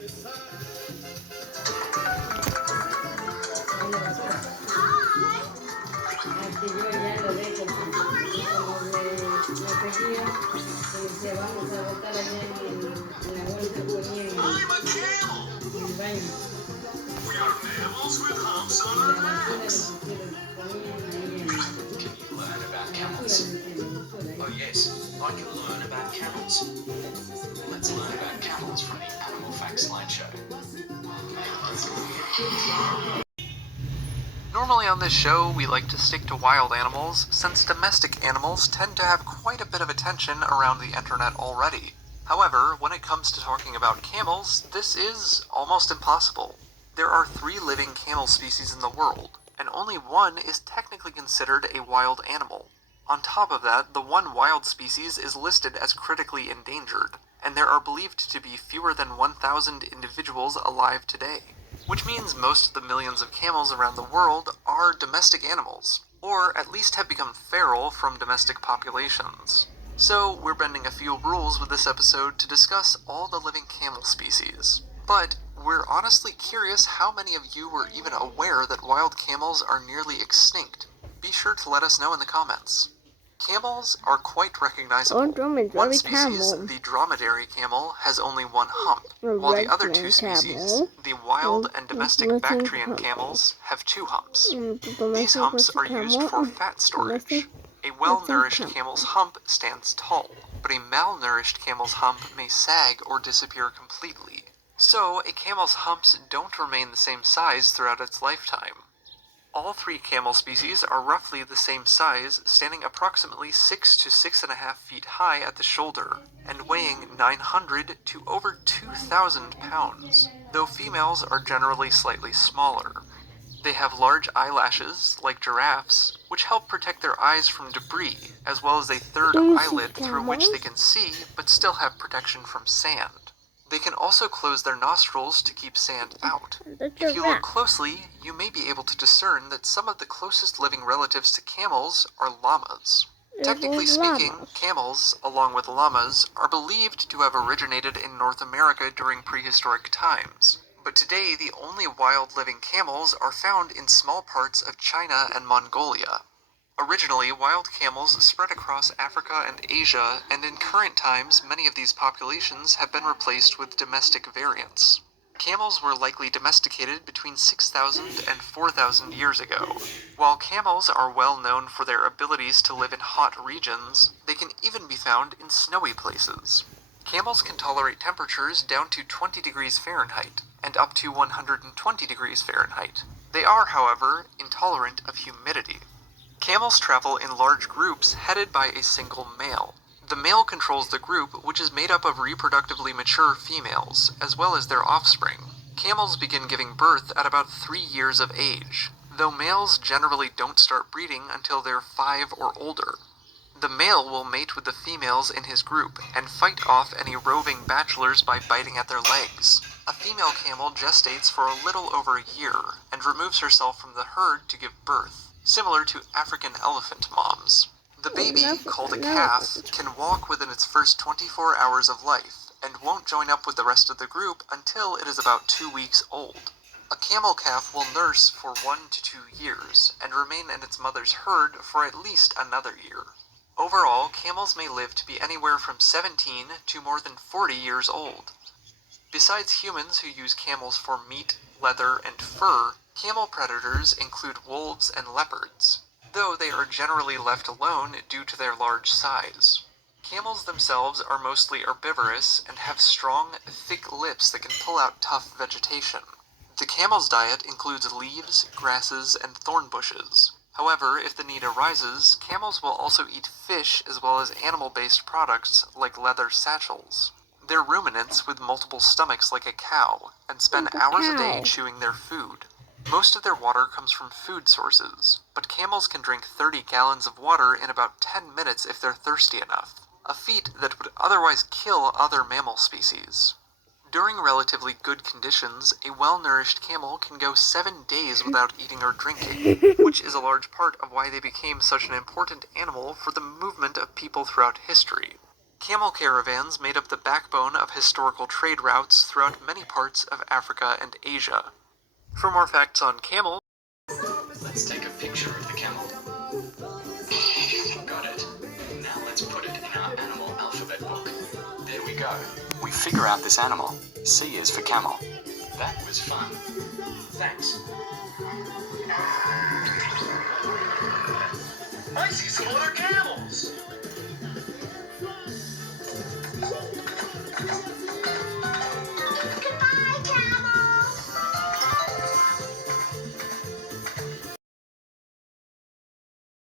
I'm a camel. We are mammals with humps on our backs. Can you learn about camels? Oh yes, I can learn about camels. Let's learn about camels from the Animal Facts slideshow. Normally on this show, we like to stick to wild animals, since domestic animals tend to have quite a bit of attention around the internet already. However, when it comes to talking about camels, this is almost impossible. There are 3 living camel species in the world, and only one is technically considered a wild animal. On top of that, the one wild species is listed as critically endangered, and there are believed to be fewer than 1,000 individuals alive today. Which means most of the millions of camels around the world are domestic animals, or at least have become feral from domestic populations. So we're bending a few rules with this episode to discuss all the living camel species. But we're honestly curious how many of you were even aware that wild camels are nearly extinct. Be sure to let us know in the comments. Camels are quite recognizable. One species, the dromedary camel, has only one hump, while the other 2 species, the wild and domestic Bactrian camels, have 2 humps. These humps are used for fat storage. A well-nourished camel's hump stands tall, but a malnourished camel's hump may sag or disappear completely. So, a camel's humps don't remain the same size throughout its lifetime. All 3 camel species are roughly the same size, standing approximately 6 to 6.5 feet high at the shoulder, and weighing 900 to over 2,000 pounds, though females are generally slightly smaller. They have large eyelashes, like giraffes, which help protect their eyes from debris, as well as a third eyelid through which they can see, but still have protection from sand. They can also close their nostrils to keep sand out. If you look closely, you may be able to discern that some of the closest living relatives to camels are llamas. Technically speaking, camels, along with llamas, are believed to have originated in North America during prehistoric times. But today, the only wild living camels are found in small parts of China and Mongolia. Originally, wild camels spread across Africa and Asia, and in current times, many of these populations have been replaced with domestic variants. Camels were likely domesticated between 6,000 and 4,000 years ago. While camels are well known for their abilities to live in hot regions, they can even be found in snowy places. Camels can tolerate temperatures down to 20 degrees Fahrenheit and up to 120 degrees Fahrenheit. They are, however, intolerant of humidity. Camels travel in large groups headed by a single male. The male controls the group, which is made up of reproductively mature females, as well as their offspring. Camels begin giving birth at about 3 years of age, though males generally don't start breeding until they're 5 or older. The male will mate with the females in his group and fight off any roving bachelors by biting at their legs. A female camel gestates for a little over a year and removes herself from the herd to give birth, similar to African elephant moms. The baby, called a calf, can walk within its first 24 hours of life and won't join up with the rest of the group until it is about 2 weeks old. A camel calf will nurse for 1 to 2 years and remain in its mother's herd for at least another year. Overall, camels may live to be anywhere from 17 to more than 40 years old. Besides humans who use camels for meat, leather, and fur, camel predators include wolves and leopards, though they are generally left alone due to their large size. Camels themselves are mostly herbivorous and have strong, thick lips that can pull out tough vegetation. The camel's diet includes leaves, grasses, and thorn bushes. However, if the need arises, camels will also eat fish as well as animal-based products like leather satchels. They're ruminants with multiple stomachs like a cow, and spend hours a day chewing their food. Most of their water comes from food sources, but camels can drink 30 gallons of water in about 10 minutes if they're thirsty enough, a feat that would otherwise kill other mammal species. During relatively good conditions, a well-nourished camel can go 7 days without eating or drinking, which is a large part of why they became such an important animal for the movement of people throughout history. Camel caravans made up the backbone of historical trade routes throughout many parts of Africa and Asia. For more facts on camel, let's take a picture of the camel. Got it. Now let's put it in our animal alphabet book. There we go. We figure out this animal. C is for camel. That was fun. Thanks. I see some other camels.